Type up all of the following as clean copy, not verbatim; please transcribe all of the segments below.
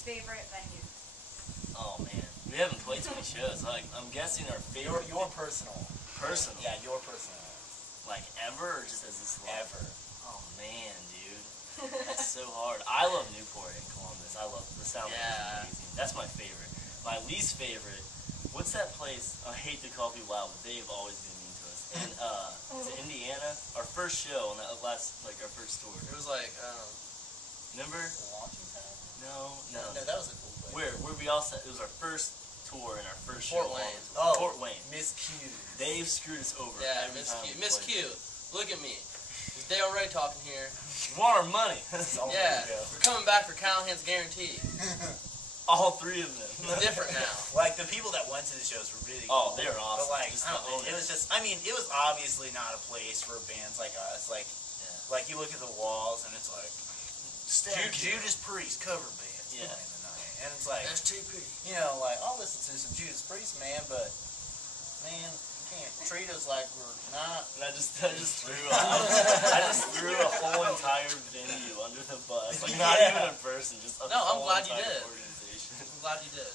least favorite venues? Oh man, we haven't played too many shows. Like, I'm guessing our favorite. Your personal. Personal. Yeah, your personal. Like ever, or just as this long? Ever. Oh man, dude, that's so hard. I love Newport and Columbus. I love the sound. Yeah. Amazing. That's my favorite. My least favorite. What's that place? I hate to call people out, but they've always been mean to us. And to Indiana, our first show on that last, like our first tour. It was like, Remember? Launching pad? No. No, that was a cool place. Where we all said it was our first tour and our first Fort show. Wayne. Oh, Fort Wayne. Miss Q. They've screwed us over. yeah, every Miss time Q. we Miss play. Q. Look at me. Is Dale Ray talking here? We want our money. Oh, Yeah, there you we're coming back for Callahan's Guarantee. All three of them. It's different now. Like, the people that went to the shows were really Oh, cool. they were awesome. But, like, Just I don't know, own it was just, I mean, it was obviously not a place for bands like us. Like, like you look at the walls and it's like, Judas Priest cover bands Yeah. playing the night. And it's like, STP. you know, like, I'll listen to some Judas Priest, man, but, man, you can't treat us like we're not. And I just threw a whole entire venue under the bus. Like, not Yeah. even a person, just a No, I'm whole glad you entire did. organization. I'm glad you did.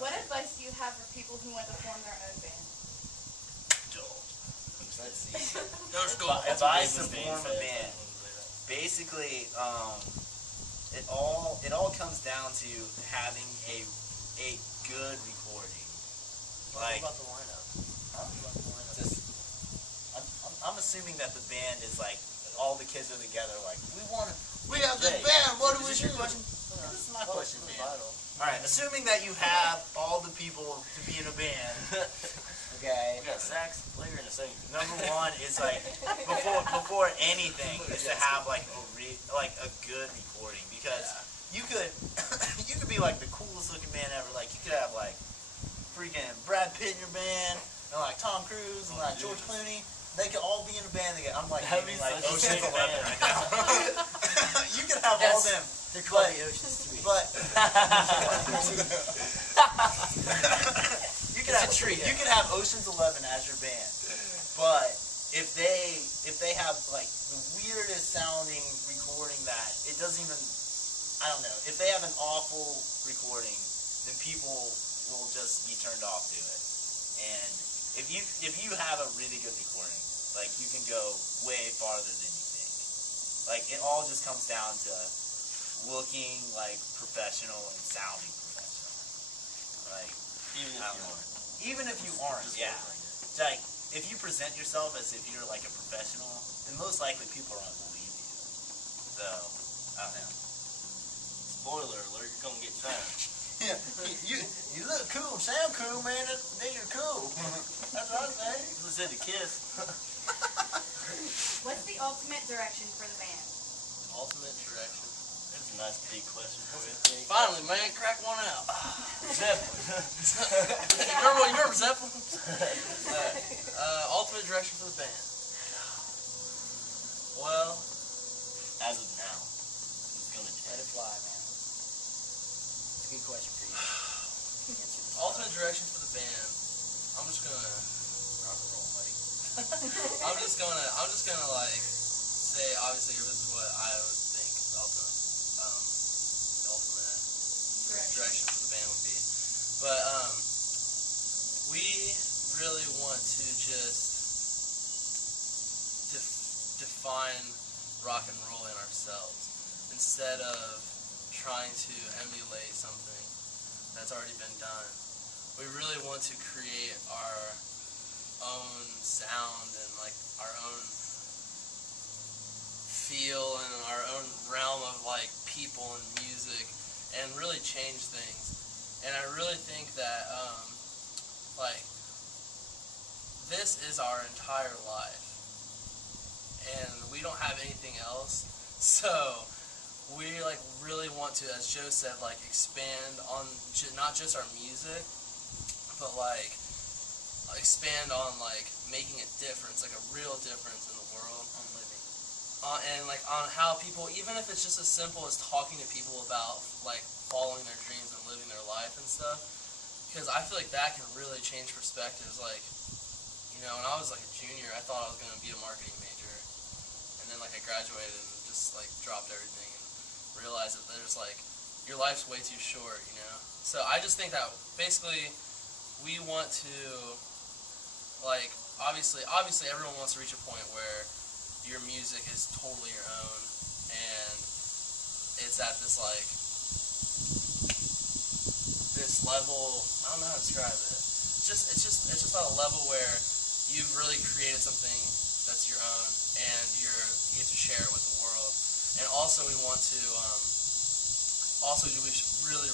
What advice do you have for people who want to form their own band? Let's see. There's go. Advice to form a band. Basically, it all comes down to having a good recording. Like, What about the lineup? huh? Just, I'm assuming that the band is like all the kids are together. Like, we have this band. What do we do? This is my question, man. All right, assuming that you have all the people to be in a band. Okay. We got a sax player and a singer. Number one is like before anything is to have like a good recording, because you could you could be like the coolest looking band ever. Like you could have like freaking Brad Pitt in your band and like Tom Cruise and like George Clooney. They could all be in a band together. I'm like That'd naming be like such a Ocean's sick 11 band. right now. You could have all them. They're called the Ocean's 3. But you could have Ocean's 11 as your band, but if they have like the weirdest sounding recording that it doesn't even, I don't know, if they have an awful recording, then people will just be turned off to it. And if you have a really good recording, like you can go way farther than you think. Like it all just comes down to looking like professional and sounding professional. Like even if you aren't, yeah. It's like if you present yourself as if you're like a professional, then most likely people are gonna believe you. So I don't know. Spoiler alert, you're gonna get found. Yeah, you look cool, sound cool, man. Then you're cool. That's what I say. This is a kiss. What's the ultimate direction for the band? Ultimate direction. That's a nice big question for you. Finally, man, crack one out. Zeppelin. Remember Zeppelin? Ultimate direction for the band. Well, As of now, it's gonna Let it change. fly, man. It's a good question for you. ultimate direction for the band. I'm just gonna Rock and roll, buddy. I'm just gonna like say, obviously, this is what I would think the ultimate direction for the band would be. But we really want to just define rock and roll in ourselves instead of trying to emulate something that's already been done. We really want to create our own sound and like our own feel and our own realm of like people and music and really change things. And I really think that like this is our entire life and we don't have anything else, so we like really want to, as Joe said, like expand on not just our music, but like expand on like making a difference, like a real difference in the world, on living, and like on how people, even if it's just as simple as talking to people about like following their dreams and living their life and stuff, because I feel like that can really change perspectives. Like, you know, when I was like a junior, I thought I was going to be a marketing major, and then like I graduated and just like dropped everything and realize that there's like, your life's way too short, you know? So I just think that basically we want to, like, obviously everyone wants to reach a point where your music is totally your own, and it's at this, like, this level, I don't know how to describe it. It's just at a level where you've really created something that's your own, and you get to share it with the world. And also we want to, we really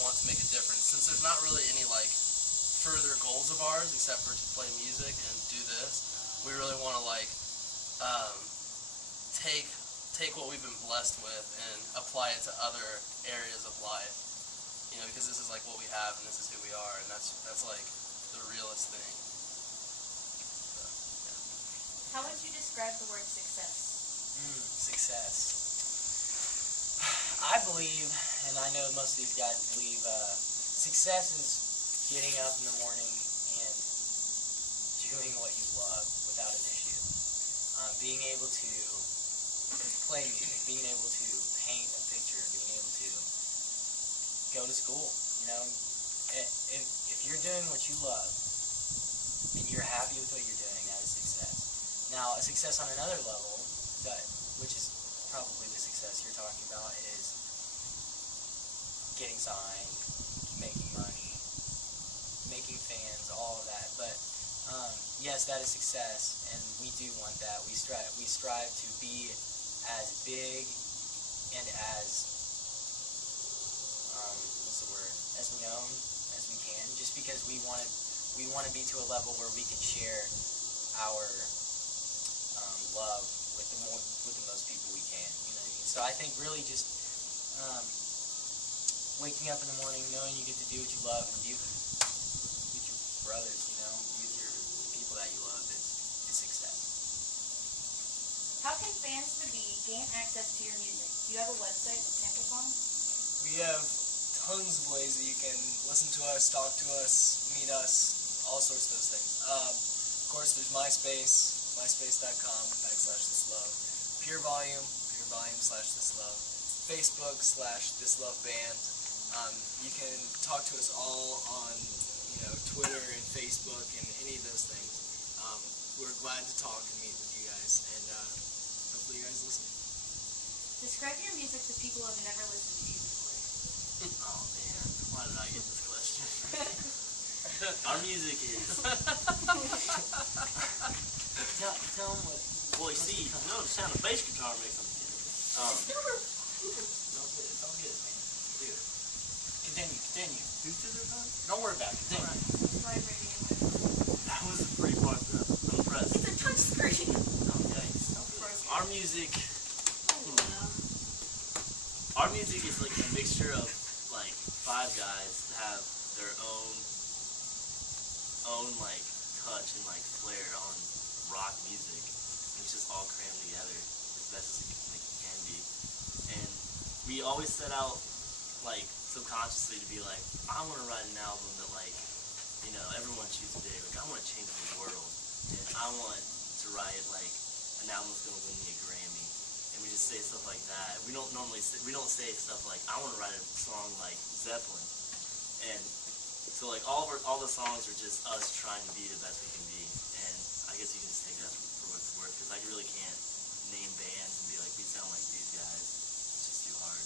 want to make a difference, since there's not really any, like, further goals of ours except for to play music and do this. We really want to, like, take what we've been blessed with and apply it to other areas of life. You know, because this is like what we have and this is who we are, and that's like the realest thing. So, yeah. How would you describe the word success? Success. I believe, and I know most of these guys believe, success is getting up in the morning and doing what you love without an issue. Being able to play music, being able to paint a picture, being able to go to school. You know, if you're doing what you love and you're happy with what you're doing, that is success. Now, a success on another level, which is probably the success you're talking about, is getting signed, making money, making fans, all of that. But yes, that is success, and we do want that. We strive to be as big and as as known as we can, just because we want to be to a level where we can share our love with the most people we can. You know what I mean? So I think really just waking up in the morning, knowing you get to do what you love and be with your brothers, you know, be with your people that you love is success. How can fans to be gain access to your music? Do you have a website with sample songs? We have tons of ways that you can listen to us, talk to us, meet us, all sorts of those things. Of course, there's MySpace, myspace.com/thislove, Pure Volume, purevolume/thislove, Facebook/thisloveband. You can talk to us all on, Twitter and Facebook and any of those things. We're glad to talk and meet with you guys, and hopefully you guys listen. Describe your music to people who have never listened to you before. Oh man, why did I get this question? Our music is. Tell them what. Well, you see, the sound of bass guitar makes them feel. It's all good, man. Do it. Continue. Don't worry about it. Continue. It's vibrating in my phone. That was pretty fucked up. I'm impressed. It's a touch screen. Oh, yikes. Our music. Our music is like a mixture of like 5 guys that have their own like touch and like flair on rock music. And it's just all crammed together as best as it can be. And we always set out like subconsciously to be like, I want to write an album that like, everyone shoots big. Like I want to change the world, and I want to write like an album that's gonna win me a Grammy. And we just say stuff like that. We don't say stuff like, I want to write a song like Zeppelin. And so like all the songs are just us trying to be the best we can be. And I guess you can just take that for what it's worth, because I really can't name bands and be like, we sound like these guys. It's just too hard.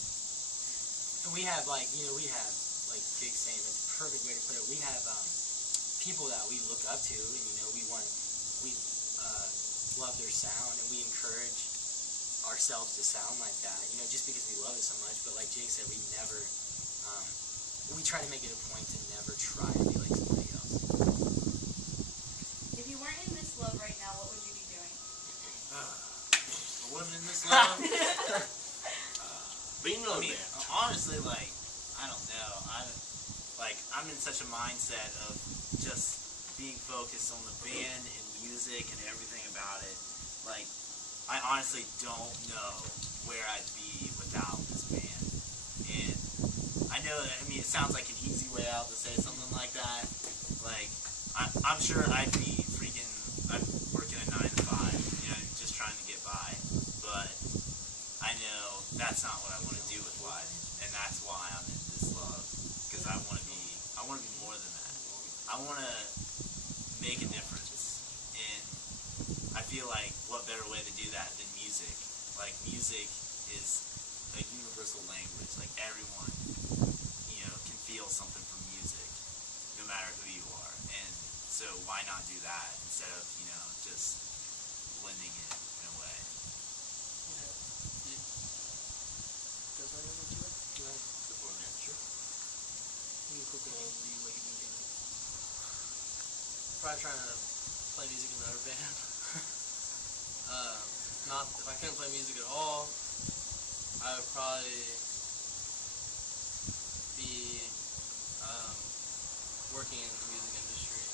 And we have like Jake's saying, that's a perfect way to put it. We have people that we look up to, and we love their sound, and we encourage ourselves to sound like that, just because we love it so much. But like Jake said, we try to make it a point to never try to be like somebody else. If you weren't in this love right now, what would you be doing? I wasn't in this love. Honestly, I don't know. I'm in such a mindset of just being focused on the band and music and everything about it. I honestly don't know where I'd be without this band. And I know that, it sounds like an easy way out to say something like that. I'm sure I'd be working a 9 to 5, just trying to get by. But I know that's not what I want like, what better way to do that than music? Like, music is a universal language. Like, everyone, can feel something from music, no matter who you are. And so why not do that instead of, just blending it in a way? Probably trying to play music in another band. Not if I couldn't play music at all, I would probably be working in the music industry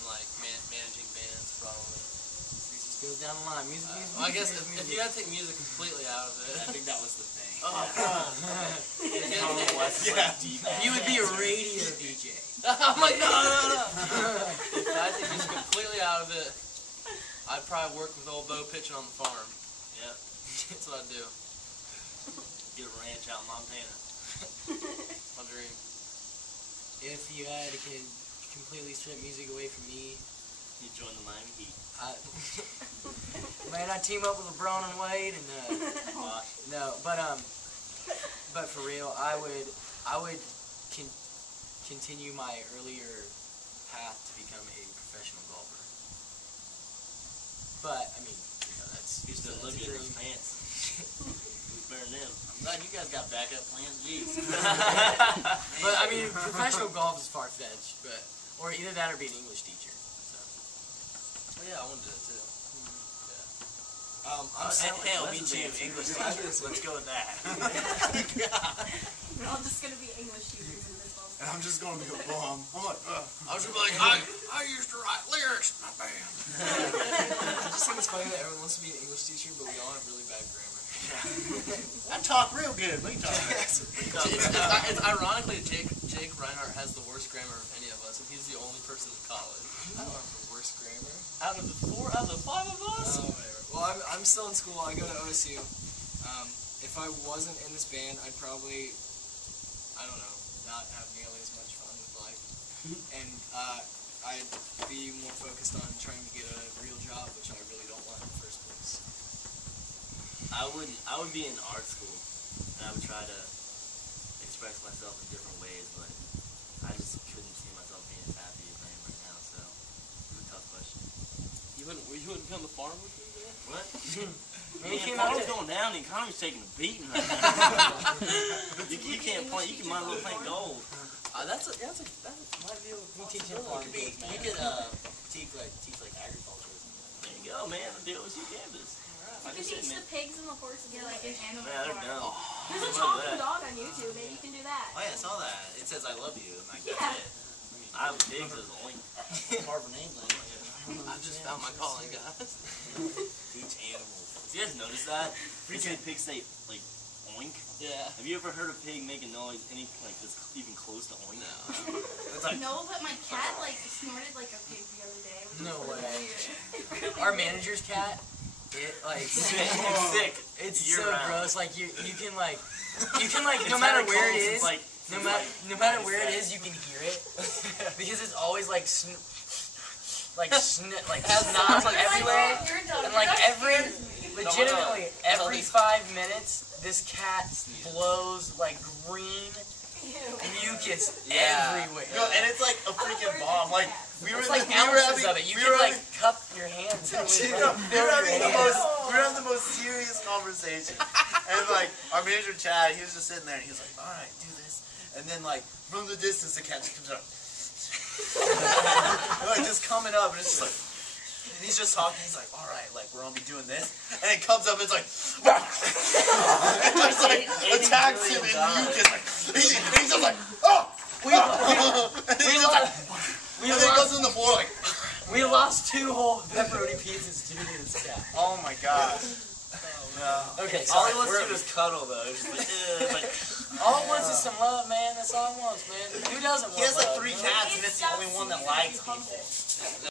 and like managing bands probably. It just goes down the line. Music. Well, I guess if you gotta take music completely out of it, I think that was the thing. You would be a radio DJ. I'm like, no. If I take music completely out of it, I'd probably work with old Bo pitching on the farm. Yep. That's what I'd do. Get a ranch out in Montana. My dream. If you had to completely strip music away from me, You join the Miami Heat. Man, I'd team up with LeBron and Wade, and no, but for real, I would continue my earlier path to become a professional golfer. But I mean, that's He's still that's looking a at his dream. pants. Who's better than him? I'm glad you guys got backup plans. Jeez. But I mean, professional golf is far-fetched, or either that or be an English teacher. So. Oh yeah, I want to do it too. Hell, me too. English teachers. Let's go with that. We're all just gonna be English teachers in this one. And I'm just gonna be a bum. I'm like, I was gonna be like, I used to write lyrics in my band. I just think it's funny that everyone wants to be an English teacher, but we all have really bad grammar. I talk real good. What are you talking about? It's ironically Jake Reinhardt has the worst grammar of any of us, and he's the only person in college. I don't have the worst grammar. Out of the 5 of us? Oh, whatever. Well, I'm still in school. I go to OSU. If I wasn't in this band, I'd probably, I don't know, not have nearly as much fun with life. And I'd be more focused on trying to get a real job, which I really don't want in the first place. I would be in art school, and I would try to express myself in different ways, but I just couldn't see myself being as happy as I am right now, so it's a tough question. You wouldn't come to farm with me, man? What? Man, The farm's going down, the economy's taking a beating right now. you can't play, you can might as well play gold. That might be We teach him farm kids, man. You could teach like agriculture. There you go, man, the OSU campus. You can teach the pigs and the horses. Yeah, like an animal Man, they're farm. dumb. There's a Look at talking that. dog on YouTube. Maybe you can do that. Oh yeah, I saw that. It says I love you. I'm like, Yeah. that's it. I have pigs as oink. Harbor name like I just found my calling, guys. Huge animals. Did you guys notice that? Pigs say like oink. Yeah. Have you ever heard a pig make a noise that's even close to oink? No. It's like No, but my cat snorted like a pig the other day. Which No is really way. weird. Our manager's cat, sick. it's Year so round. gross. Like you can no It's matter had a where cold it is, since, no matter where it is, you can hear it because it's always like snot everywhere, You're a dog. and like You're legitimately every 5 minutes, this cat blows like green mucus everywhere. No, and it's like a freaking bomb. Like we were, It's like we were ounces having, of it. You we can were like cup your hands. And we like, were having the most serious conversation, and like our manager Chad, he was just sitting there, and he was like, "All right, do this," and then like from the distance, the cat just comes up, like just coming up, and it's just like. And he's just talking. He's like, "All right, like we're gonna be doing this," and it comes up. It's like, and just like attacks him in mucus. Like, he's just like, "Oh!" and he's just like, and then he goes on the floor like. we lost 2 whole pepperoni pizzas due to this cat. Oh my god. No. Okay, all sorry. he wants to do is cuddle though. It's just like, All it wants is some love, man. That's all it wants, man. Who doesn't want He has like love? 3 cats and it's the only one that likes people. No,